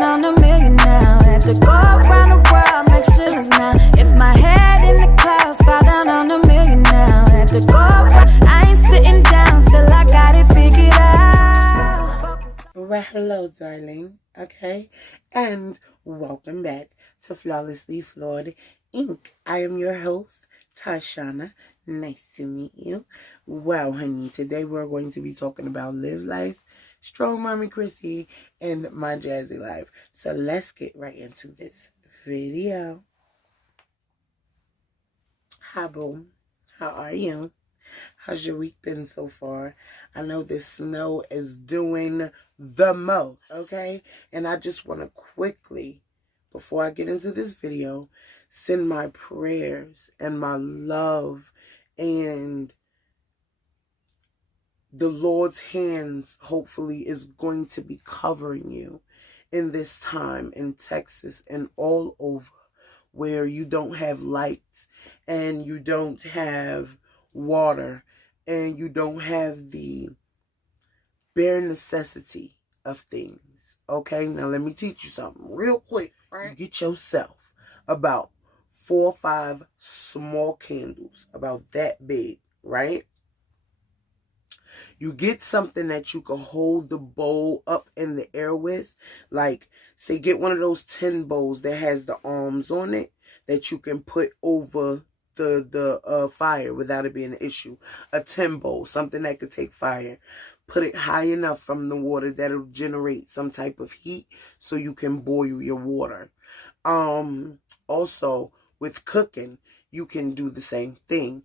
down on a million now. Had to go around the world, make shillings now. If my head in the clouds, fall down on a million now. Had to go around, I ain't sitting down till I got it figured out. Well, hello, darling. Okay, and welcome back to Flawlessly Flawed Inc. I am your host, Tashana. Nice to meet you. Well, honey, today we're going to be talking about live life, Strongmommy Chrissy, and my Jazzy life. So let's get right into this video. Hi, boo. How are you? How's your week been so far? I know this snow is doing the most, okay? And I just want to quickly, before I get into this video, send my prayers and my love and the Lord's hands, hopefully, is going to be covering you in this time in Texas and all over where you don't have lights and you don't have water and you don't have the bare necessity of things. Okay, now let me teach you something real quick. Right? You get yourself about 4 or 5 small candles, about that big, right? You get something that you can hold the bowl up in the air with. Like, say, get one of those tin bowls that has the arms on it that you can put over the fire without it being an issue. A tin bowl, something that could take fire. Put it high enough from the water that it'll generate some type of heat so you can boil your water. Also, with cooking, you can do the same thing.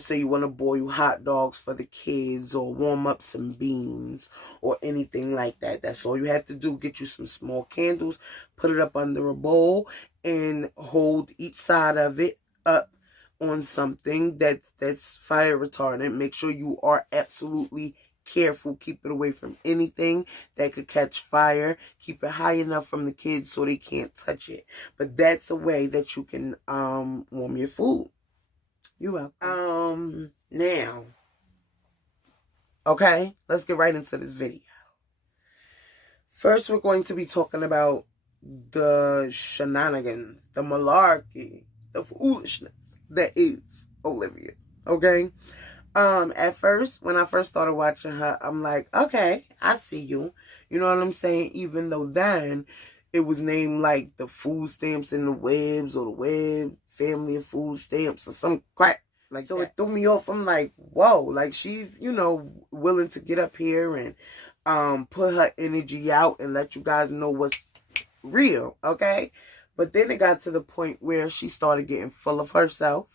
Say you want to boil hot dogs for the kids or warm up some beans or anything like that. That's all you have to do. Get you some small candles, put it up under a bowl, and hold each side of it up on something that's fire retardant. Make sure you are absolutely careful. Keep it away from anything that could catch fire. Keep it high enough from the kids so they can't touch it. But that's a way that you can warm your food. You're welcome. Now, okay, let's get right into this video. First, we're going to be talking about the shenanigans, the malarkey, the foolishness that is Olivia. Okay? At first, when I first started watching her, I'm like, okay, I see you. You know what I'm saying? Even though then it was named like the food stamps and the webs or the web family of food stamps or some crap. Like, so it threw me off. I'm like, whoa, like she's, you know, willing to get up here and put her energy out and let you guys know what's real, okay? But then it got to the point where she started getting full of herself.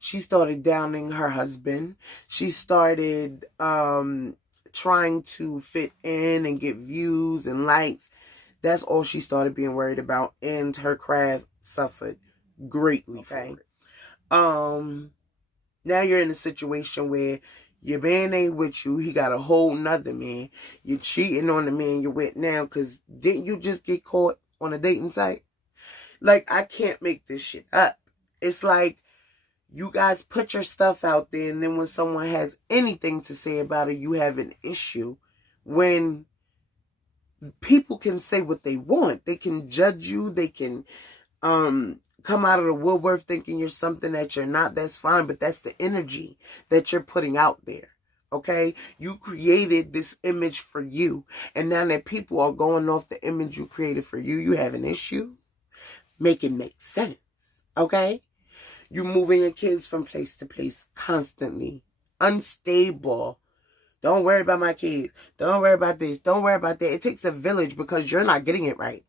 She started downing her husband. She started trying to fit in and get views and likes. That's all she started being worried about. And her craft suffered greatly, okay? Now you're in a situation where your man ain't with you. He got a whole nother man. You're cheating on the man you're with now because didn't you just get caught on a dating site? Like, I can't make this shit up. It's like you guys put your stuff out there, and then when someone has anything to say about it, you have an issue. When people can say what they want, they can judge you, they can come out of the woodwork thinking you're something that you're not. That's fine, but that's the energy that you're putting out there. Okay? You created this image for you, and now that people are going off the image you created for you, you have an issue. Make it make sense. Okay? You moving your kids from place to place constantly. Unstable. Don't worry about my kids. Don't worry about this. Don't worry about that. It takes a village because you're not getting it right.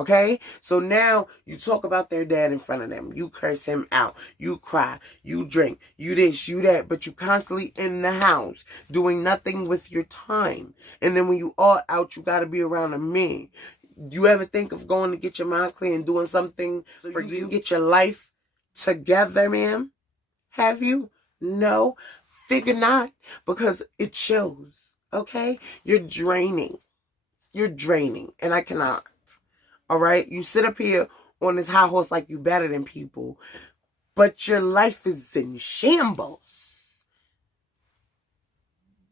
Okay? So now you talk about their dad in front of them. You curse him out. You cry. You drink. You this, you that. But you constantly in the house doing nothing with your time. And then when you are out, you got to be around a man. You ever think of going to get your mind clear and doing something for you? Get your life together, ma'am? Have you? No. Figure not, because it shows. Okay? You're draining. You're draining. And I cannot. All right? You sit up here on this high horse like you better than people, but your life is in shambles.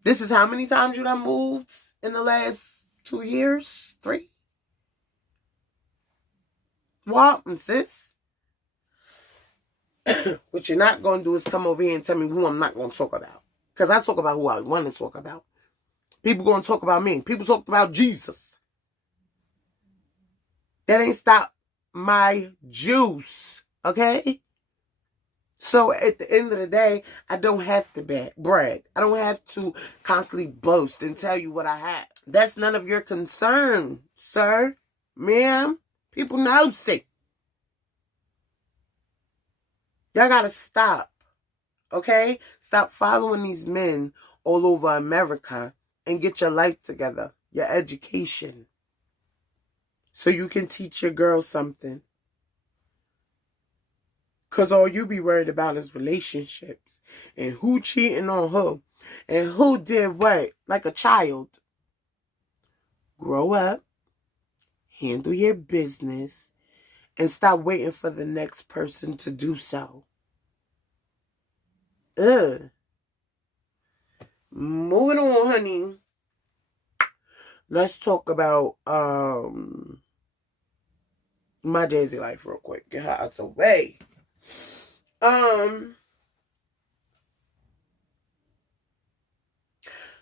This is how many times you done moved in the last 2 years? 3? What, sis? What you're not going to do is come over here and tell me who I'm not going to talk about. Because I talk about who I want to talk about. People going to talk about me. People talked about Jesus. That ain't stop my juice. Okay? So at the end of the day, I don't have to brag. I don't have to constantly boast and tell you what I have. That's none of your concern, sir, ma'am. People know sick. Y'all gotta stop. Okay? Stop following these men all over America and get your life together, your education, so you can teach your girls something. Because all you be worried about is relationships and who cheating on who and who did what, like a child. Grow up, handle your business, and stop waiting for the next person to do so. Moving on, honey. Let's talk about my Jazzy life real quick. Get her out the way.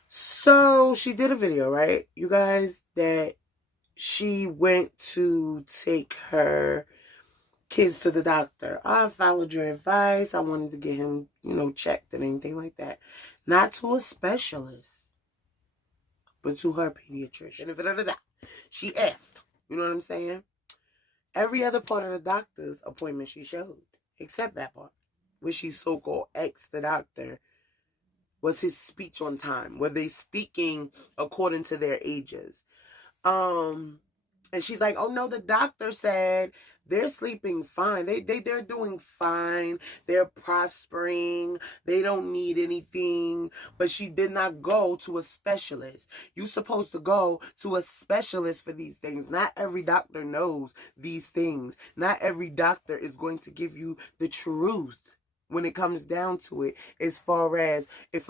So she did a video, right? You guys, that she went to take her kids to the doctor. I followed your advice. I wanted to get him, checked and anything like that. Not to a specialist, but to her pediatrician. She asked, you know what I'm saying? Every other part of the doctor's appointment she showed, except that part, where she so-called asked the doctor, was his speech on time? Were they speaking according to their ages? And she's like, oh no, the doctor said they're sleeping fine. They're doing fine. They're prospering. They don't need anything. But she did not go to a specialist. You're supposed to go to a specialist for these things. Not every doctor knows these things. Not every doctor is going to give you the truth when it comes down to it, as far as if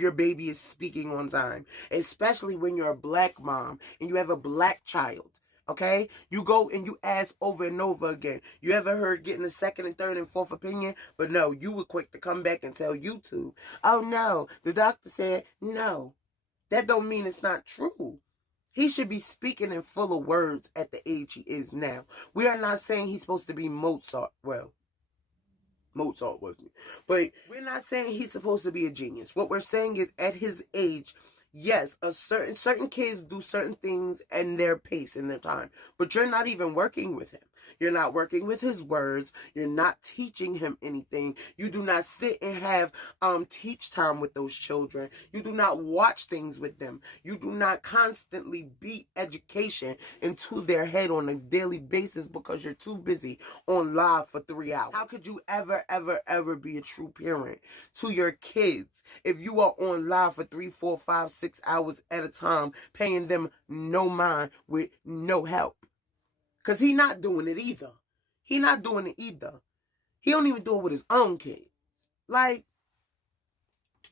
your baby is speaking on time, especially when you're a black mom and you have a black child, okay? You go and you ask over and over again. You ever heard getting a second and third and fourth opinion? But no, you were quick to come back and tell YouTube, oh no, the doctor said no. That don't mean it's not true. He should be speaking in fuller words at the age he is now. We are not saying he's supposed to be Mozart. Well, Mozart wasn't. But we're not saying he's supposed to be a genius. What we're saying is, at his age, yes, certain kids do certain things in their pace, in their time. But you're not even working with him. You're not working with his words. You're not teaching him anything. You do not sit and have teach time with those children. You do not watch things with them. You do not constantly beat education into their head on a daily basis because you're too busy on live for 3 hours. How could you ever, ever, ever be a true parent to your kids if you are on live for 3, 4, 5, 6 hours at a time, paying them no mind with no help? Because he not doing it either. He not doing it either. He don't even do it with his own kids. Like,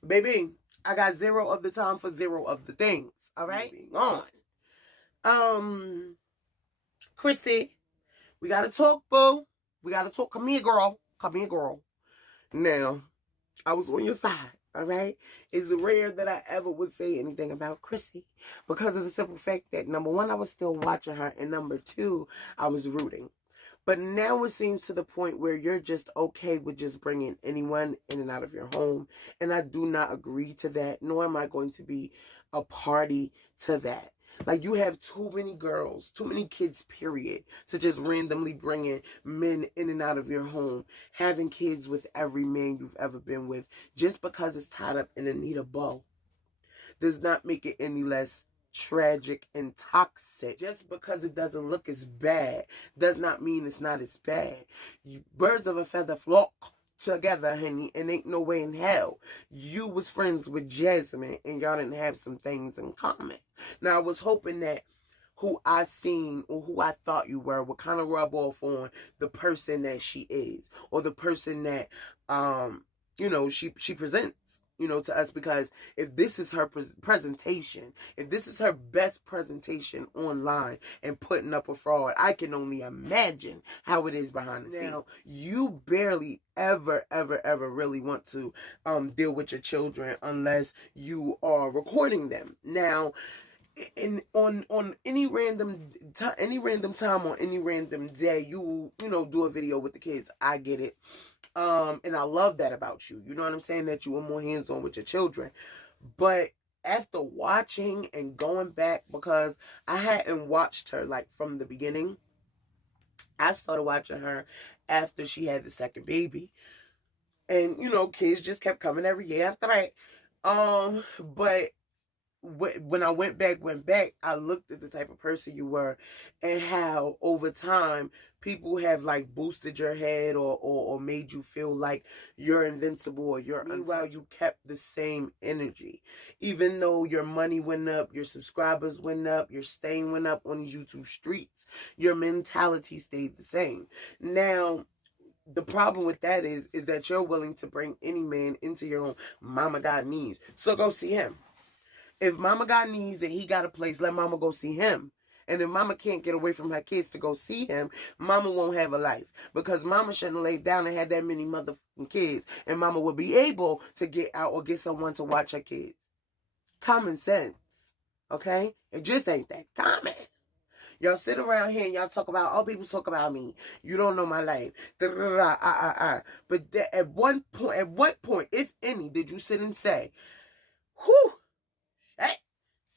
baby, I got 0 of the time for 0 of the things. All right? Moving on. Chrissy, we got to talk, boo. We got to talk. Come here, girl. Come here, girl. Now, I was on your side. All right? It's rare that I ever would say anything about Chrissy because of the simple fact that, number one, I was still watching her, and number two, I was rooting. But now it seems to the point where you're just okay with just bringing anyone in and out of your home, and I do not agree to that, nor am I going to be a party to that. Like, you have too many girls, too many kids, period, to just randomly bringing men in and out of your home, having kids with every man you've ever been with, just because it's tied up in a neat bow, does not make it any less tragic and toxic. Just because it doesn't look as bad does not mean it's not as bad. Birds of a feather flock together, honey, and ain't no way in hell you was friends with Jasmine and y'all didn't have some things in common. Now, I was hoping that who I seen or who I thought you were would kind of rub off on the person that she is, or the person that she presents. to us, because if this is her presentation, if this is her best presentation online and putting up a fraud, I can only imagine how it is behind the scenes. Now, you barely ever really want to deal with your children unless you are recording them. Now, on any random time on any random day, you do a video with the kids. I get it. And I love that about you. You know what I'm saying? That you are more hands-on with your children. But after watching and going back, because I hadn't watched her like from the beginning, I started watching her after she had the second baby. And, kids just kept coming every year after that. But when I went back, I looked at the type of person you were and how over time people have like boosted your head or made you feel like you're invincible or you're meanwhile you kept the same energy. Even though your money went up, your subscribers went up, your staying went up on these YouTube streets, your mentality stayed the same. Now, the problem with that is that you're willing to bring any man into your home. Mama got needs, so go see him. If mama got needs and he got a place, let mama go see him. And if mama can't get away from her kids to go see him, mama won't have a life. Because mama shouldn't lay down and have that many motherfucking kids. And mama will be able to get out or get someone to watch her kids. Common sense. Okay? It just ain't that common. Y'all sit around here and y'all talk about, people talk about me. You don't know my life. But at what point, if any, did you sit and say, whew, hey,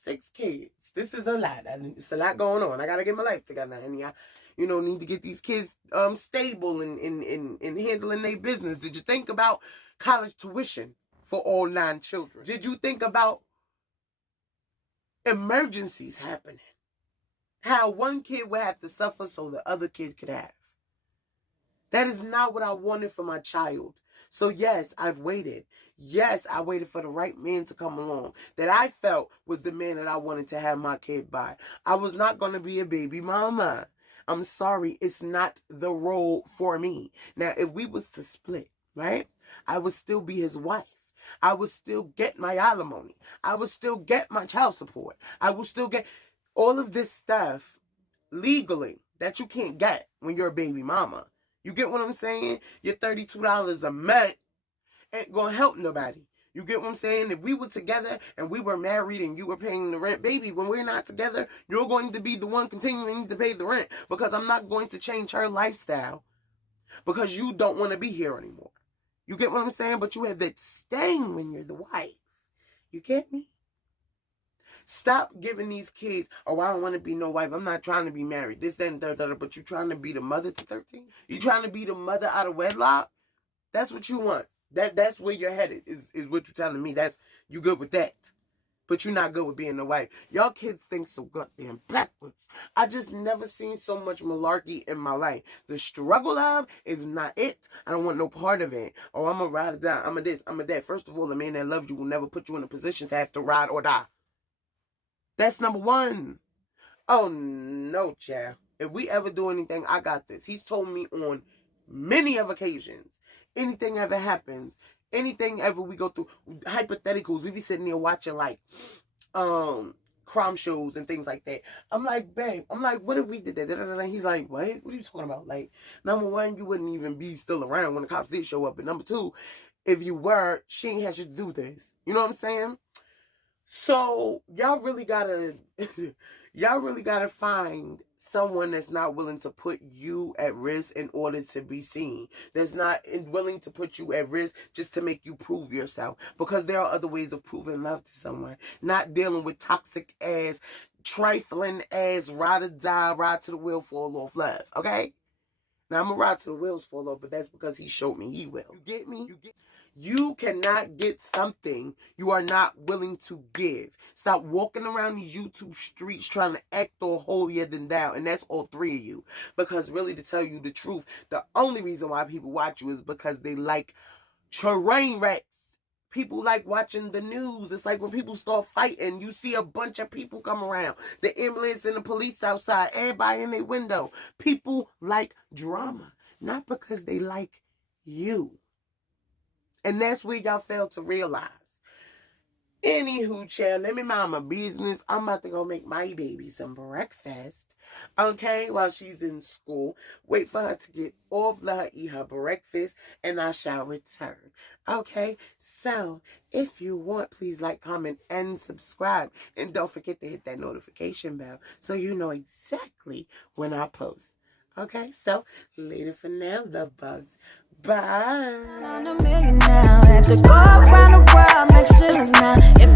6 kids. This is a lot. It's a lot going on. I gotta get my life together, and need to get these kids stable and handling their business. Did you think about college tuition for all 9 children? Did you think about emergencies happening? How one kid would have to suffer so the other kid could have. That is not what I wanted for my child. So yes, I've waited. Yes, I waited for the right man to come along that I felt was the man that I wanted to have my kid by. I was not going to be a baby mama. I'm sorry, it's not the role for me. Now, if we was to split, right, I would still be his wife. I would still get my alimony. I would still get my child support. I would still get all of this stuff legally that you can't get when you're a baby mama. You get what I'm saying? Your $32 a month ain't gonna help nobody. You get what I'm saying? If we were together and we were married and you were paying the rent, baby, when we're not together, you're going to be the one continuing to pay the rent, because I'm not going to change her lifestyle because you don't want to be here anymore. You get what I'm saying? But you have that stain when you're the wife. You get me? Stop giving these kids, I don't want to be no wife. I'm not trying to be married. This, that, and that, but you trying to be the mother to 13? You trying to be the mother out of wedlock? That's what you want. That's where you're headed, is what you're telling me. You good with that. But you're not good with being the wife. Y'all kids think so goddamn backwards. I just never seen so much malarkey in my life. The struggle of is not it. I don't want no part of it. Oh, I'm going to ride or die. I'm a this, I'm a that. First of all, a man that loves you will never put you in a position to have to ride or die. That's number one. Oh, no, child. If we ever do anything, I got this. He's told me on many of occasions. Anything ever happens, anything ever we go through, hypotheticals, we be sitting there watching like crime shows and things like that. I'm like, babe, what if we did that? He's like, what are you talking about? Like, number one, you wouldn't even be still around when the cops did show up. And number two, if you were, she ain't had you to do this. You know what I'm saying? So y'all really gotta find someone that's not willing to put you at risk in order to be seen. That's not willing to put you at risk just to make you prove yourself. Because there are other ways of proving love to someone. Not dealing with toxic ass, trifling ass, ride or die, ride to the wheel, fall off love. Okay? Now I'm gonna ride to the wheels fall off, but that's because he showed me he will. You get me? You cannot get something you are not willing to give. Stop walking around these YouTube streets trying to act all holier than thou. And that's all 3 of you. Because really, to tell you the truth, the only reason why people watch you is because they like train wrecks. People like watching the news. It's like when people start fighting, you see a bunch of people come around. The ambulance and the police outside. Everybody in their window. People like drama. Not because they like you. And that's where y'all fail to realize. Anywho, child, let me mind my business. I'm about to go make my baby some breakfast. Okay, while she's in school. Wait for her to get off, let her eat her breakfast, and I shall return. Okay, so if you want, please like, comment, and subscribe. And don't forget to hit that notification bell so you know exactly when I post. Okay, so later for now, love bugs. Bye. On a million now, had to go around the world, make sure now.